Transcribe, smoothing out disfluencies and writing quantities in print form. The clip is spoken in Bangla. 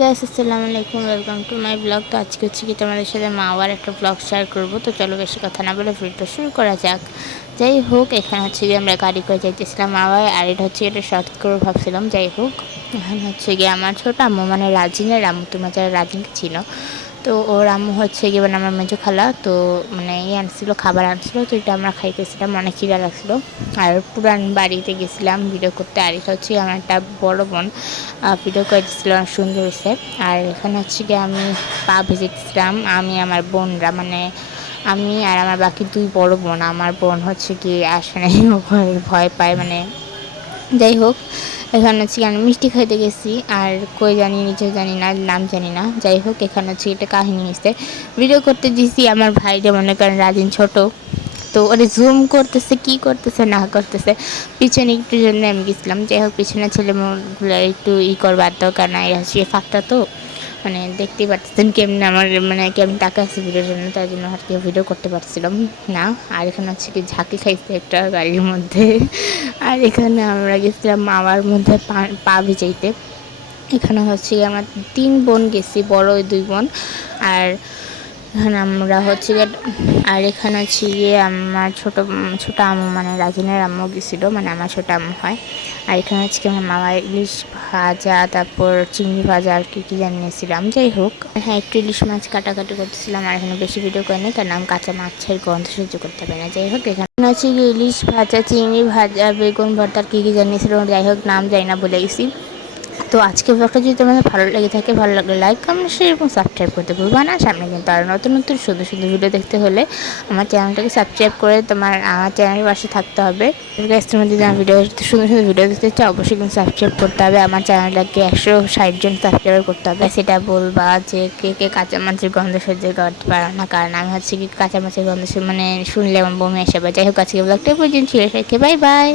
গাইস আসসালামু আলাইকুম, ওয়েলকাম টু মাই ব্লগ। তো আজকে হচ্ছে কি তোমাদের সাথে মা আবার একটা ব্লগ শেয়ার করবো। তো চলো বেশি কথা না বলে ভিডিওটা শুরু করা যাক। যাই হোক, এখানে হচ্ছে গিয়ে আমরা গাড়ি করে যাইতেছিলাম আবার, আর এটা হচ্ছে এটা শর্ট করে ভাবছিলাম। যাই হোক, এখানে হচ্ছে গিয়ে আমার ছোটো আম্মু মানে রাজিনের আম্মু, তোমার যারা রাজিন ছিল, তো ওর আম্মু হচ্ছে গিয়ে মানে আমার মেজো খালা, তো মানে আনছিল, খাবার আনছিল, তো এটা আমরা খাইতেছিলাম, অনেক খিদা লাগছিলো। আর পুরান বাড়িতে গেছিলাম ভিডিও করতে, আর এটা হচ্ছে আমার একটা বড় বোন ভিডিও করেছিল, অনেক সুন্দর হয়েছে। আর এখানে হচ্ছে গিয়ে আমি পা ভেজেছিলাম, আমি আমার বোনরা মানে আমি আর আমার বাকি দুই বড় বোন। আমার বোন হচ্ছে কি আসে নাই, ভয় ভয় পায় মানে। যাই হোক, এখানে হচ্ছে আমি মিষ্টি খাইতে গেছি, আর কই জানি নিজেও জানি না, নাম জানি না। যাই হোক, এখানে হচ্ছে এটা কাহিনী হয়েছে, ভিডিও করতে দিয়েছি আমার ভাইরে, মনে করেন রাজিন ছোট, তো ওরা জুম করতেছে, কি করতেছে না করতেছে, পিছনে একটু জন্য আমি গেছিলাম। যাই হোক, পিছনে ছেলেমেয়েগুলো একটু করবার দরকার নাই, হচ্ছে ফাঁকটা তো মানে দেখতেই পাচ্ছেন কেমনি আমার মানে কেমন টাকা আছে ভিডিওর জন্য, তার জন্য আর কি ভিডিও করতে পারছিলাম না। আর এখানে হচ্ছে কি ঝাঁকি খাইছে একটা গাড়ির মধ্যে। আর এখানে আমরা গেছিলাম মামার মধ্যে পা ভিজাইতে। এখানে হচ্ছে কি আমরা 3 বোন গেছি, বড় ওই 2 বোন। আর এখানে আমরা হচ্ছে গিয়ে, আর এখানে হচ্ছে গিয়ে আমার ছোটো আম্মু মানে রাজিনের আম্মু গেছিলো, মানে আমার ছোটো আম্মু হয়। আর এখানে হচ্ছে কি আমার মামা ইলিশ ভাজা, তারপর চিংড়ি ভাজা আর কি কী জানিয়েছিলাম। যাই হোক, হ্যাঁ একটু ইলিশ মাছ কাটাকাটি করতেছিলাম, আর এখানে বেশি ভিডিও করিনি কারণ আমি কাঁচা মাছের গন্ধ সহ্য করতে পারি না। যাই হোক, এখানে হচ্ছে গিয়ে ইলিশ ভাজা, চিংড়ি ভাজা, বেগুন ভর্তা আর কী কী জানিয়েছিলাম, যাই হোক নাম যাই না বলে গেছি। তো আজকে ব্লগটা যদি তোমাদের ভালো লেগে থাকে, ভালো লাগলে লাইক, কমেন্ট, শেয়ার এবং সাবস্ক্রাইব করতে ভুলবা না। সামনে কিন্তু আর নতুন নতুন সুন্দর সুন্দর ভিডিও দেখতে হলে আমার চ্যানেলটাকে সাবস্ক্রাইব করে আমার চ্যানেলের পাশে থাকতে হবে। তোমার যদি আমার ভিডিও সুন্দর সুন্দর ভিডিও দেখতে চাও, অবশ্যই কিন্তু সাবস্ক্রাইব করতে হবে। আমার চ্যানেলটাকে 160 জন সাবস্ক্রাইবার করতে হবে। সেটা বলবা যে কে কে কাঁচা মাছের গন্ধ সহ্য করতে পারো না, কারণ আমি হচ্ছে কি কাঁচা মাছের গন্ধ মানে শুনলে আমার বমি এসে। যাই হোক, আজকে ব্লগটা পর্যন্ত ছিল, বাই বাই।